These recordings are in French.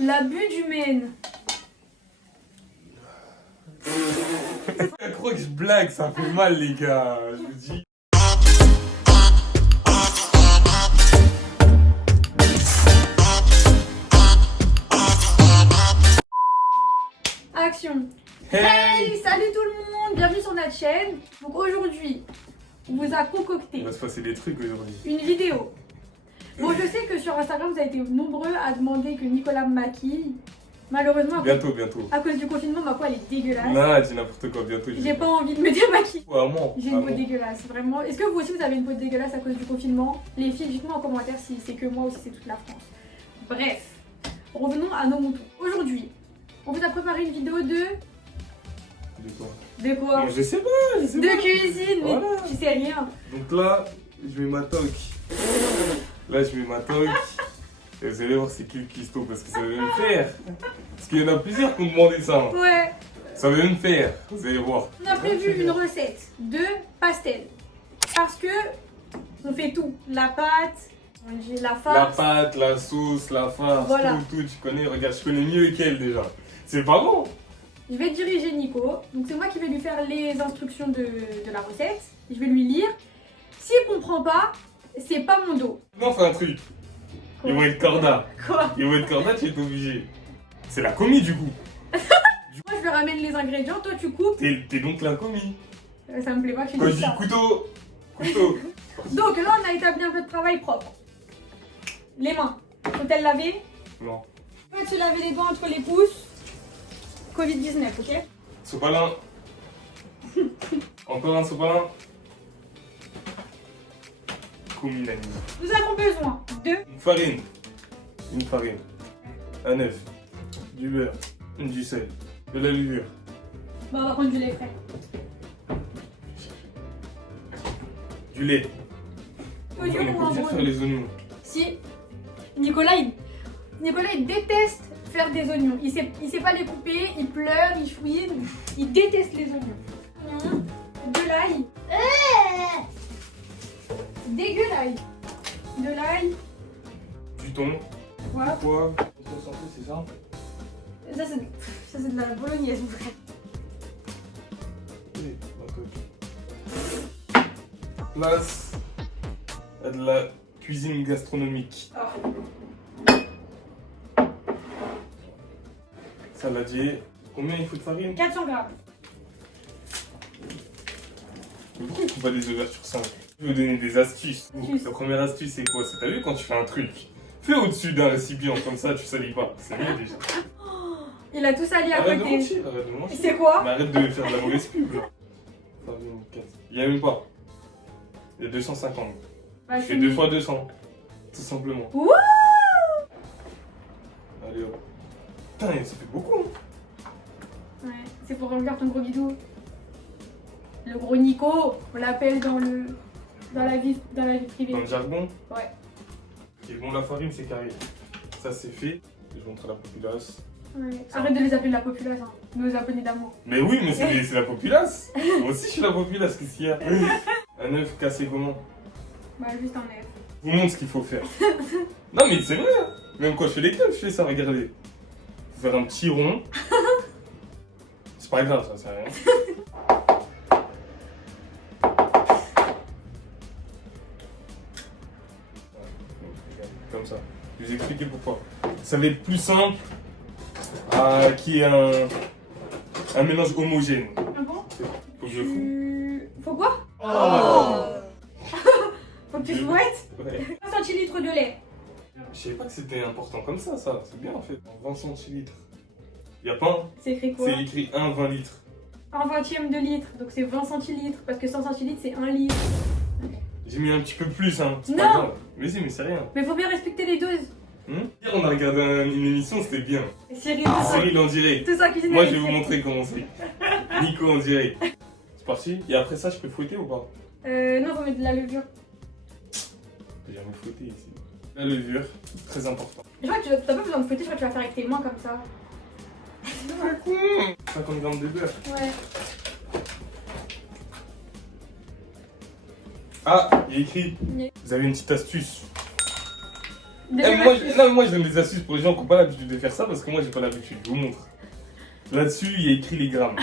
L'abus d'humaine. Elle croit que je blague, ça fait mal les gars, je vous dis. Action. Hey, Salut tout le monde, bienvenue sur notre chaîne. Donc aujourd'hui, on vous a concocté il va se passer des trucs aujourd'hui. une vidéo. Bon, je sais que sur Instagram, vous avez été nombreux à demander que Nicolas me maquille. Malheureusement, Bientôt. à cause du confinement, ma peau elle est dégueulasse. Non, dis n'importe quoi, bientôt. J'ai pas envie de me démaquiller. Vraiment. J'ai une peau dégueulasse, vraiment. Est-ce que vous aussi vous avez une peau dégueulasse à cause du confinement? Les filles, dites-moi en commentaire si c'est que moi ou si c'est toute la France. Bref, revenons à nos moutons. Aujourd'hui, on vous a préparé une vidéo de... De quoi? De quoi? Non, je sais pas, De cuisine, mais Voilà. tu sais rien. Donc là, je mets ma toque. Là, je mets ma toque. Et vous allez voir c'est qui le cuistot parce que ça va me faire. Parce qu'il y en a plusieurs qui ont demandé ça. Ouais. Ça va me faire, vous allez voir. On a prévu une recette de pastel. Parce que on fait tout. La pâte, j'ai la La farce. pâte, la sauce, la farce, Voilà. tout, tu connais. Regarde, je connais mieux qu'elle déjà. C'est pas bon. Je vais diriger Nico. Donc c'est moi qui vais lui faire les instructions de la recette. Je vais lui lire. S'il comprend pas, c'est pas mon dos. Non, fais un truc. Ils vont être corda. Quoi? Ils vont être corda, tu es obligé. C'est la commis du coup. Moi je lui ramène les ingrédients, toi tu coupes. T'es donc la commis. Ça me plaît pas que tu Quand je dises dis ça. couteau, couteau. Donc là on a établi un peu de travail propre. Les mains, faut-elles laver? Non. On peut se laver les doigts entre les pouces. Covid-19, ok? Sopalin. Encore un sopalin. Commis l'anime. Nous avons besoin de Une farine. Une farine. Un œuf. Du beurre. Du sel. De la levure. Bon, on va prendre du lait frais. Du lait. On Oignon est ou pas un obligé de faire brownie? les oignons. Si. Nicolas, il déteste faire des oignons. Il sait pas les couper, il pleure, il chouine. Il déteste les oignons. De l'ail. Dégueu l'ail. De l'ail. Du thon. Voilà. Quoi? C'est ça? Ça, c'est de la bolognaise, mon frère. Oui, d'accord. Place à de la cuisine gastronomique. Saladier. Combien il faut de farine? 400 grammes. Mais pourquoi il faut pas des ouvertures simples? Je vais vous donner des astuces. Astuces. La première astuce, c'est quoi? C'est t'as vu quand tu fais un truc? Fais au-dessus d'un récipient, comme ça tu salis pas. C'est mieux déjà. Il a tout sali à Arrête de côté. mentir, arrête de mentir. C'est quoi? Mais arrête de faire de la mauvaise pub là. Farine, 4. Il y a même pas. Il y a 250. Bah, Je fais 2 fois 200. Tout simplement. Wouh! Allez hop. Putain, ça fait beaucoup. Ouais, c'est pour remplir ton gros bidou. Le gros Nico, on l'appelle dans la vie privée. Dans le jargon. Ouais. Et bon, la farine c'est carré. Ça c'est fait. Je montre à la populace. Ouais. Arrête de les appeler la populace, hein. Nos abonnés d'amour. Mais oui, mais c'est la populace. Moi aussi je suis la populace, qu'est-ce qu'il y a? Un œuf cassé comment? Bah, juste un œuf. Je vous montre ce qu'il faut faire. Non mais c'est vrai. Hein. Même quand je fais les crêpes, je fais ça, regardez. Faut faire un petit rond. C'est pas grave, ça sert à rien. Comme ça. Je vais vous expliquer pourquoi. Ça va être plus simple qu'il y ait un mélange homogène. Ah bon? Faut que je fous. Faut quoi? Oh. Faut que tu fouettes Ouais. 1 centilitre de lait. Je savais pas que c'était important comme ça. C'est bien en fait. 20 centilitres. Y a pas un. C'est écrit quoi? C'est écrit 1,20 litres. 1/20 de litre, donc c'est 20 centilitres, parce que 100 centilitres c'est 1 litre. J'ai mis un petit peu plus, hein. C'est Non. pas grave. Mais si, mais c'est rien. Mais faut bien respecter les doses. Hier, on a regardé une émission, c'était bien. Cyril, tout ça. Cyril en direct. Tout ça cuisine. Moi, je avec vais vous Cyril. montrer comment c'est. Nico en direct. C'est parti. Et après ça, je peux fouetter ou pas? Non, faut mettre de la levure. J'ai jamais fouetté ici. La levure, très important. Je crois que t'as pas besoin de fouetter, je crois que tu vas faire avec tes mains comme ça. 50 grammes de beurre. Ouais. Ah, il y a écrit. Oui. Vous avez une petite astuce. Moi je donne des astuces pour les gens qui n'ont pas l'habitude de faire ça parce que moi j'ai pas l'habitude. Je vous montre. Là-dessus, il y a écrit les grammes.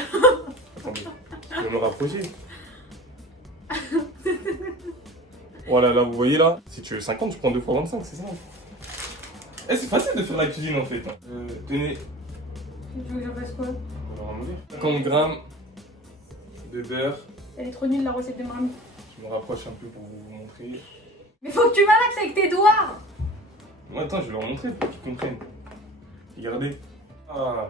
Attendez, je vais me rapprocher. Voilà, là, vous voyez là, si tu veux 50, tu prends 2 fois 25, c'est ça. Eh, c'est facile de faire la cuisine en fait. Tenez. Tu veux que je fasse quoi? 50 grammes de beurre. Elle est trop nulle la recette de mamie. Je me rapproche un peu pour vous montrer. Mais faut que tu malaxes avec tes doigts! Moi, attends, je vais leur montrer pour qu'ils comprennent. Regardez. Ah.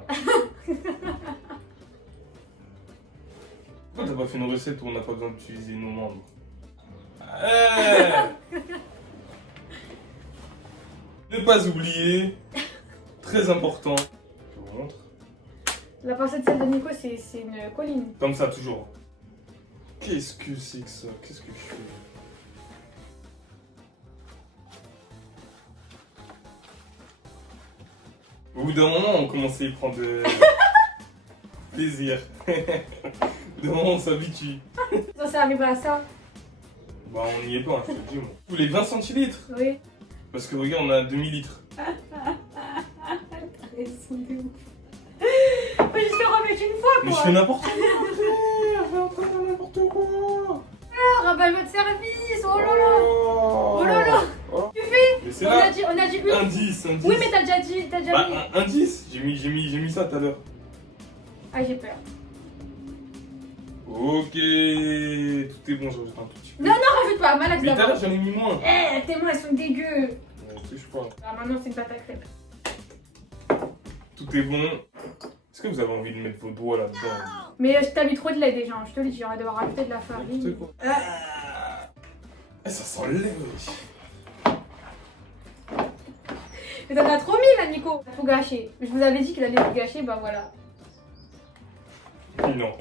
Pourquoi t'as pas fait une recette où on n'a pas besoin d'utiliser nos membres? Ne pas oublier, très important. Je vous montre. La pincette celle de Nico, c'est une colline. Comme ça, toujours. Qu'est-ce que c'est que ça? Qu'est-ce que je fais? Au bout d'un moment, on commençait à y prendre plaisir. De moment, on s'habitue. Ça, ça arrive à ça? Bah, on n'y est pas, je te le dis, moi. Tous les 20 centilitres. Oui. Parce que regarde, on a 2000 litres. Ils sont des ouf. Faut juste le remettre une fois, quoi. Mais je fais n'importe quoi, frère. Je fais en train de faire n'importe quoi. Rabat votre service. Oh là là. Oh là là. Oh. Tu fais? Mais c'est On là. a dit une. Un 10, un 10. Oui, mais t'as déjà dit. Bah, un 10. J'ai mis ça tout à l'heure. Ah, j'ai peur. Ok. Tout est bon, je rajoute un tout petit peu. Non, rajoute pas. Malax Mais tout à d'abord. l'heure, j'en ai mis moins. Eh, tes mains, elles sont dégueu. Ouais, touche pas. Ah, maintenant, c'est une pâte à crêpes. Tout est bon. Est-ce que vous avez envie de mettre vos doigts là-dedans? Mais je t'ai mis trop de lait déjà. Je te le dis, j'aurais devoir rajouter de la farine. N'importe quoi. Eh, ça sent le lait, wesh. Mais t'en as trop mis là, Nico. T'as tout gâché. Je vous avais dit qu'il allait tout gâcher, bah voilà. Non.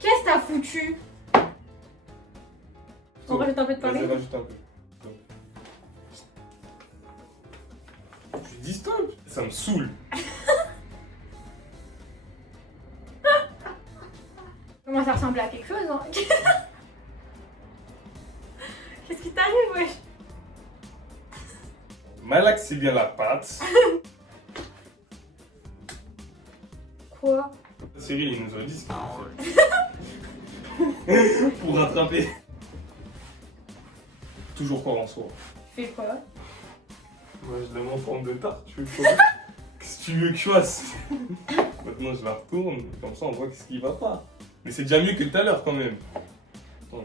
Qu'est-ce que t'as foutu? On rajoute un peu de Vas-y, farine. rajoute un peu. Je dis stop. Ça me saoule. Comment ça ressemble à quelque chose, hein? Qu'est-ce qui t'arrive, wesh? Malax, c'est bien la pâte. Quoi? Cyril, il nous a dit ce qu'il fait. Pour rattraper. Toujours quoi en soi. Tu fais quoi? Moi, je l'ai mis en forme de tarte, tu veux quoi? Qu'est-ce que tu veux que je fasse? Maintenant, je la retourne, comme ça, on voit ce qui va pas. Mais c'est déjà mieux que tout à l'heure, quand même. Attends,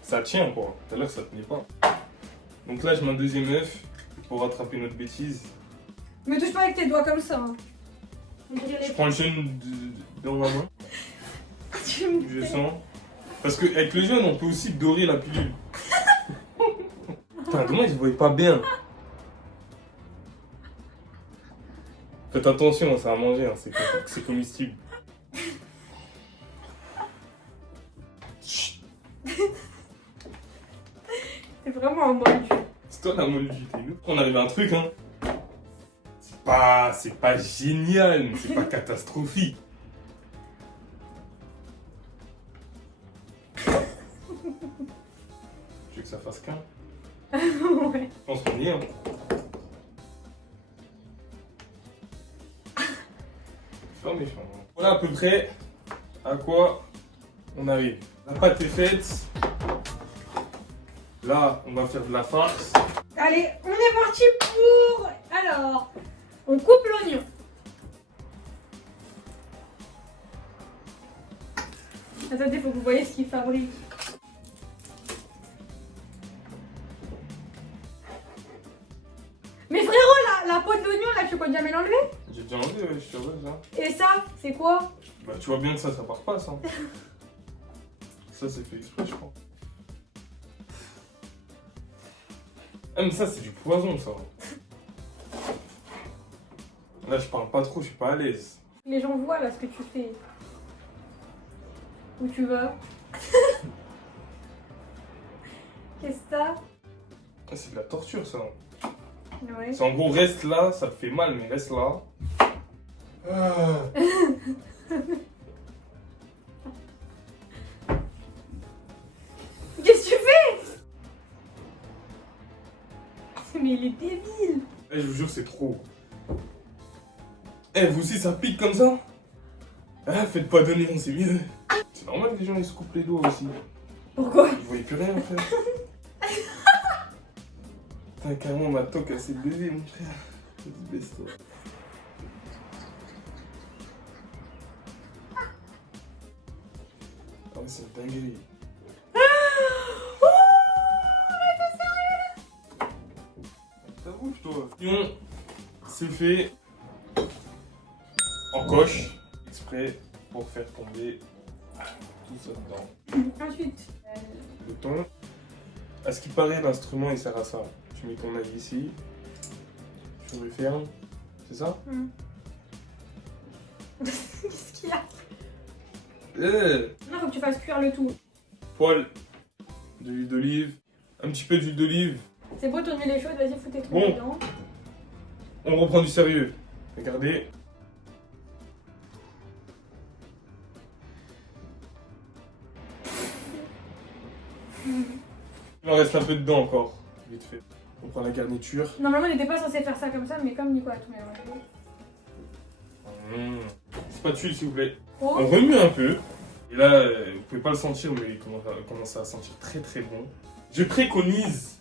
ça tient, quoi. Tout à l'heure, ça tenait pas. Donc là, je mets un deuxième œuf pour rattraper notre bêtise. Me touche pas avec tes doigts comme ça. Hein. Je prends le jaune dans ma main. Je sens. Parce qu'avec le jaune, on peut aussi dorer la pilule. Putain, dommage, je ne voyais pas bien. Faites attention, ça à manger, hein, c'est comestible. C'est vraiment un moldu. C'est toi la moldu, t'es nous. On arrive à un truc, hein. C'est pas génial, mais c'est pas catastrophique. Tu veux que ça fasse qu'un? Ouais. Je pense qu'on y est, hein. Pas méchant. Hein. Voilà à peu près à quoi on arrive. La pâte est faite. Là, on va faire de la farce. Allez, on est parti pour... Alors, on coupe l'oignon. Attendez, faut que vous voyez ce qu'il fabrique. Mais frérot, la peau de l'oignon, là, tu comptes jamais l'enlever? J'ai déjà enlevé, ouais, je suis heureux, ça. Et ça, c'est quoi? Bah, tu vois bien que ça part pas, ça. Ça, c'est fait exprès, je crois. Ah, mais ça, c'est du poison, ça. Là, je parle pas trop, je suis pas à l'aise. Les gens voient là ce que tu fais. Où tu vas? Qu'est-ce que t'as? Ah, c'est de la torture, ça. Ouais. C'est en gros, reste là, ça te fait mal, mais reste là. Ah. Qu'est-ce que tu fais? mais il est débile. Eh, je vous jure, c'est trop. Eh, vous aussi, ça pique comme ça? Ah, faites pas d'oignon, c'est mieux. C'est normal que les gens ils se coupent les doigts aussi. Pourquoi? Ils voyaient plus rien, en fait. Putain, carrément, ma toque, elle s'est levée, mon frère. Vas-y, baisse-toi. Ah, c'est une dinguerie. Ça bouge, toi. Sinon, c'est fait en coche, exprès pour faire tomber tout ça dedans. Ensuite, Le ton. À ce qui paraît, l'instrument il sert à ça. Tu mets ton ail ici, tu refermes, c'est ça? qu'est-ce qu'il y a? Euh, Non, faut que tu fasses cuire le tout. Poil de l'huile d'olive, un petit peu d'huile d'olive. C'est beau, ton huile est chaude, vas-y, fous tes trucs Bon. dedans. On reprend du sérieux. Regardez. Il en reste un peu dedans encore, vite fait. On prend la garniture. Normalement, il n'était pas censé faire ça comme ça, mais comme Nico a tout mélangé. Spatule, s'il vous plaît. Oh, On remue un peu. Et là, vous pouvez pas le sentir, mais il commence à sentir très très bon. Je préconise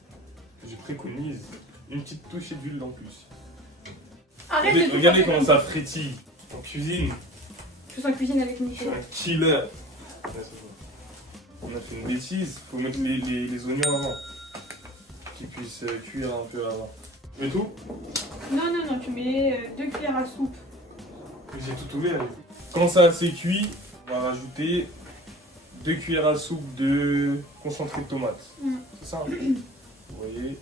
une petite touche d'huile en plus. arrête de tout Regardez faire comment comme ça frétille en cuisine. Je suis en cuisine avec Je Nico. suis un killer. On a fait une bêtise, faut mettre les oignons avant. Qu'ils puissent cuire un peu avant. Tu mets tout? Non, non, non, tu mets 2 cuillères à soupe. J'ai tout ouvert. Quand ça a assez cuit, on va rajouter 2 cuillères à soupe de concentré de tomate. C'est ça, hein? Vous voyez.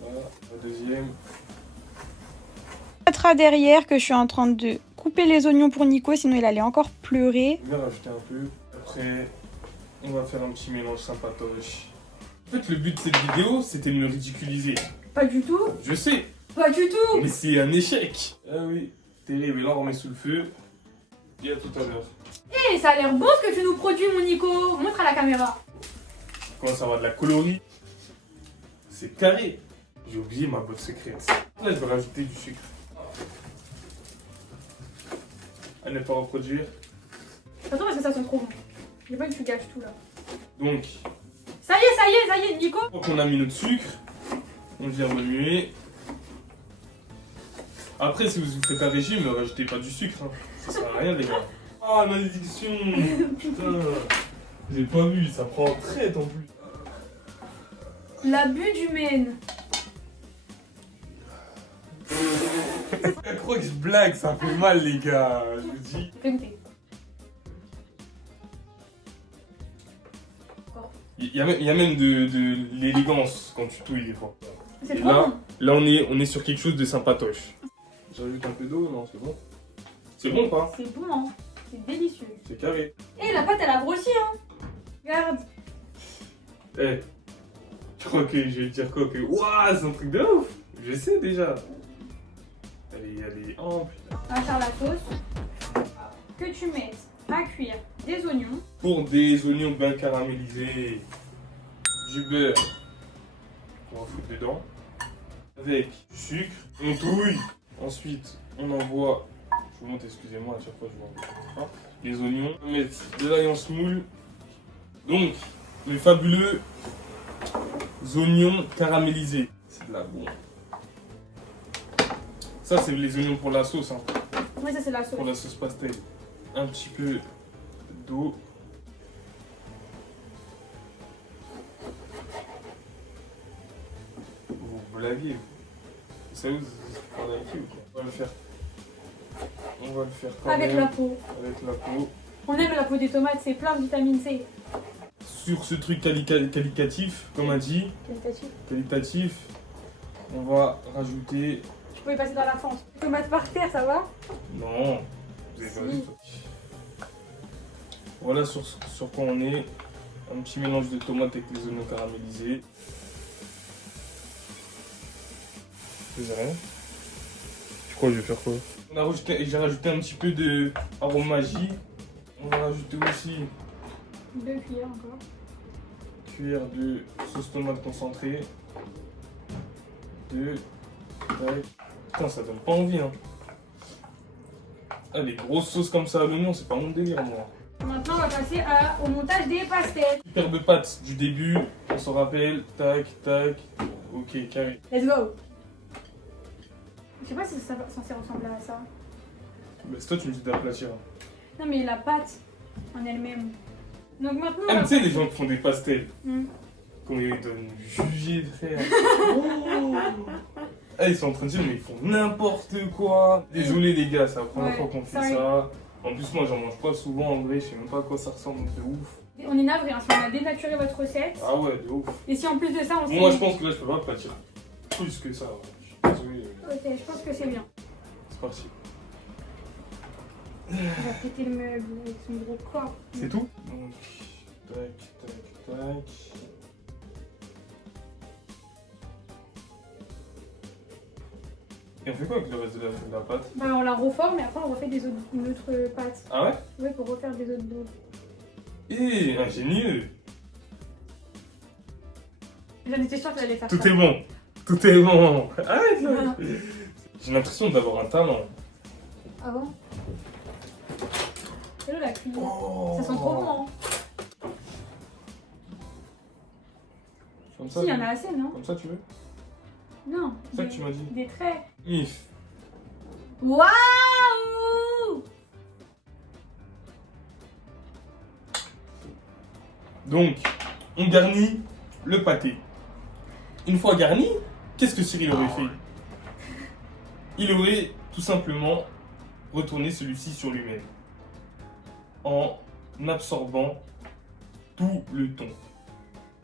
Voilà, la deuxième. Derrière que je suis en train de couper les oignons pour Nico, sinon il allait encore pleurer. On va rajouter un peu. Après, on va faire un petit mélange sympatoche. En fait, le but de cette vidéo, c'était de me ridiculiser. Pas du tout. Je sais, Pas du tout. mais c'est un échec. Ah oui, terrible. Et là, on remet sous le feu. Et à tout à l'heure. Eh, ça a l'air beau ce que tu nous produis, mon Nico. Montre à la caméra. Comment ça va de la colorie? C'est carré. J'ai oublié ma botte secrète. Là, je vais rajouter du sucre. À ne pas reproduire. Attends, parce que ça sent trop bon. J'ai pas que tu gâches tout là. Donc, Ça y est, ça y est, ça y est, Nico. une fois qu'on a mis notre sucre, on vient remuer. Après, si vous faites un régime, ne rajoutez pas du sucre. Hein. Ça sert à rien, les gars. Ah, malédiction. Putain. J'ai pas vu, ça prend en traite en plus. L'abus du Maine. Je crois que je blague, ça fait mal, les gars. Je vous dis. Fais goûter. Il y a même de l'élégance quand tu touilles des fois. C'est Et trop là, bon. là on est sur quelque chose de sympatoche. J'ajoute un peu d'eau, non, c'est bon. C'est bon ou pas? C'est bon, hein. C'est délicieux. C'est carré. Eh, la pâte, elle a grossi, hein. Regarde. Eh, je crois que je vais te dire quoi que... Waouh, c'est un truc de ouf. Je sais déjà. Elle est ample. On va faire la sauce. Que tu mettes à cuire des oignons. Pour des oignons bien caramélisés, du beurre qu'on va foutre dedans, avec du sucre, on touille. Ensuite, on envoie, je vous montre, excusez-moi, à chaque fois je vous montre les oignons. On va mettre de l'ail en semoule. Donc, les fabuleux oignons caramélisés. C'est de la bombe. Ça, c'est les oignons pour la sauce, hein, Oui, ça, c'est la sauce. pour la sauce pastel. Un petit peu d'eau. Vous blaguez. Vous savez, vous parlez avec qui ou quoi? On va le faire. On va le faire quand Avec même. la peau. Avec la peau. On aime la peau des tomates, c'est plein de vitamine C. Sur ce truc qualitatif, comme on dit, qualitatif, on va rajouter. Tu peux y passer dans la France. Tomates par terre, ça va? Non, vous avez pas vu ça. Voilà sur quoi on est. Un petit mélange de tomates avec les oignons caramélisés. Je faisais rien. Je crois que je vais faire quoi? J'ai rajouté un petit peu de arôme magie. On va rajouter aussi 2 cuillères encore. une cuillère de sauce tomate concentrée. 2, tac. Putain, ça donne pas envie, hein. Ah, les grosses sauces comme ça à l'oignon, c'est pas mon délire, moi. Maintenant, on va passer au montage des pastels. Paire de pâtes du début, on s'en rappelle, tac, tac. Ok, carré. Let's go. Je sais pas si ça va censé ressembler à ça. Bah, c'est toi, tu me dis d'aplatir. Non, mais la pâte en elle-même. Donc maintenant. Ah, mais tu sais, les gens qui font des pastels, Hmm. comment ils donnent juger, frère. Oh. Ah, ils sont en train de dire, mais ils font n'importe quoi. Désolé, les gars, c'est la première Ouais, fois qu'on fait sorry. ça. En plus, moi, j'en mange pas souvent en vrai, je sais même pas à quoi ça ressemble, donc c'est ouf. On est navré, hein, si on a dénaturé votre recette. Ah ouais, de ouf. Et si en plus de ça, on Moi, je pense que là, je peux pas aplatir plus que ça. Ouais. Je suis désolé. Ok, je pense que c'est bien. C'est parti. Il va péter le meuble avec son gros corps. C'est tout? Donc, tac, tac, tac. Et on fait quoi avec le reste de la pâte? Bah, on la reforme et après on refait une autre pâte. Ah ouais? Oui, pour refaire des autres boules. Eh, ingénieux! J'en étais sûre que j'allais faire Tout ça. est bon! Tout est bon! Arrête là! Voilà. J'ai l'impression d'avoir un talent. Ah bon? C'est là la cuillère. Oh. Ça sent trop bon, hein? Comme ça, Si, il y en a assez, non? Comme ça, tu veux? Non. C'est ça que tu m'as dit. Des traits. If. Waouh! Donc, on garnit le pâté. Une fois garni, qu'est-ce que Cyril aurait fait? Il aurait tout simplement retourné celui-ci sur lui-même en absorbant tout le thon.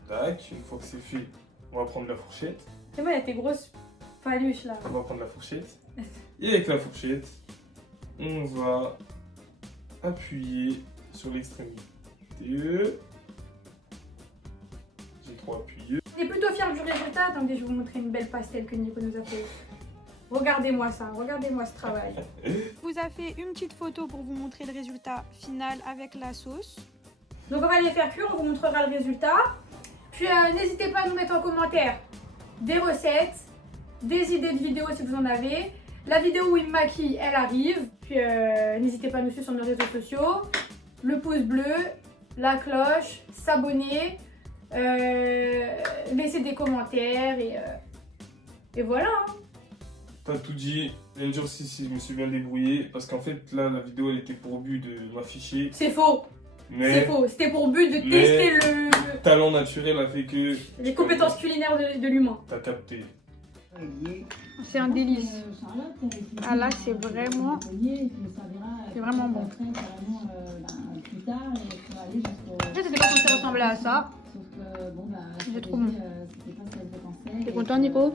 Tac, une fois que c'est fait, on va prendre la fourchette. C'est moi, il y a tes grosses paluches là. On va prendre la fourchette. Et avec la fourchette, on va appuyer sur l'extrémité. J'ai trop appuyé. On est plutôt fiers du résultat. Attendez, je vais vous montrer une belle pastelle que Nico nous a fait. Regardez-moi ça, regardez-moi ce travail. Vous a fait une petite photo pour vous montrer le résultat final avec la sauce. Donc on va les faire cuire, on vous montrera le résultat. Puis n'hésitez pas à nous mettre en commentaire des recettes, des idées de vidéos si vous en avez. La vidéo où il me maquille, elle arrive. Puis n'hésitez pas à nous suivre sur nos réseaux sociaux. Le pouce bleu, la cloche, s'abonner, laisser des commentaires et voilà. Hein. T'as tout dit. Je viens de dire aussi si je me suis bien débrouillé. Parce qu'en fait, là, la vidéo, elle était pour but de m'afficher. C'est faux, c'est Mais faux. C'était pour but de tester le talent naturel a fait que... les compétences culinaires de l'humain. T'as capté. C'est un délice. Ah là, c'est vraiment bon. Ça, c'était pas censé ressembler à ça. C'est trop bon. T'es content, Nico?